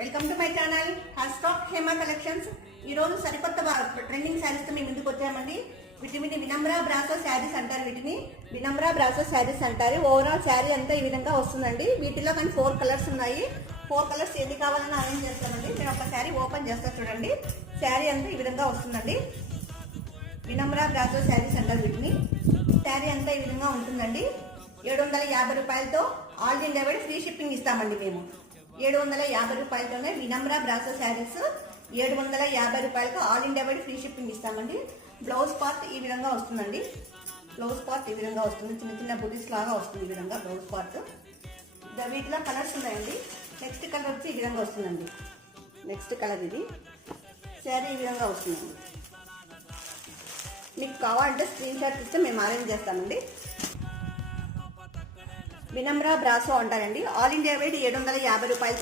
Welcome to my channel hash stock Hema collections. ఈరోజు సరికొత్త trending శారీస్తో మేము ముందుకు వచ్చామండి. వీటిని వినమ్రా బ్రాసో శారీస్ అంటారు. వీటిని వినమ్రా బ్రాసో శారీస్ అంటారు. ఓవరాల్ శారీ అంతా ఈ విధంగా వస్తుందండి. వీటిలో కానీ 4 కలర్స్ ఉన్నాయి. 4 కలర్స్ ఏది కావాలని అరేంజ్ చేస్తామండి. నేను ఒక శారీ ఓపెన్ చేస్తా చూడండి. శారీ అంతా ఈ విధంగా వస్తుందండి. వినమ్రా బ్రాసో శారీస్ అంటారు వీటిని. శారీ అంతా ఈ విధంగా ఉంటుందండి. 750 రూపాయలతో all India wide free shipping ఇస్తామండి. మేము 750 రూపాయలతోనే వినమ్రా బ్రాసో శారీస్ 750 రూపాయలకు all India wide free shipping ఇస్తామండి. బ్లౌజ్ పార్ట్ ఈ విధంగా వస్తుందండి. బ్లౌజ్ పార్ట్ ఈ విధంగా వస్తుంది. చిన్న చిన్న బుటీస్ లాగా వస్తుంది ఈ విధంగా బ్లౌజ్ పార్ట్. వీటిలో కలర్స్ ఉన్నాయండి. నెక్స్ట్ కలర్ వచ్చి ఈ విధంగా వస్తుందండి. నెక్స్ట్ కలర్ ఇది. శారీ ఈ విధంగా వస్తుందండి. మీకు కావాలంటే స్క్రీన్ షాట్ ఇస్తే మేము అరేంజ్ చేస్తామండి. వినమ్రా బ్రాసో అంటారండి. ఆల్ ఇండియా వైడ్ 750 రూపాయలతో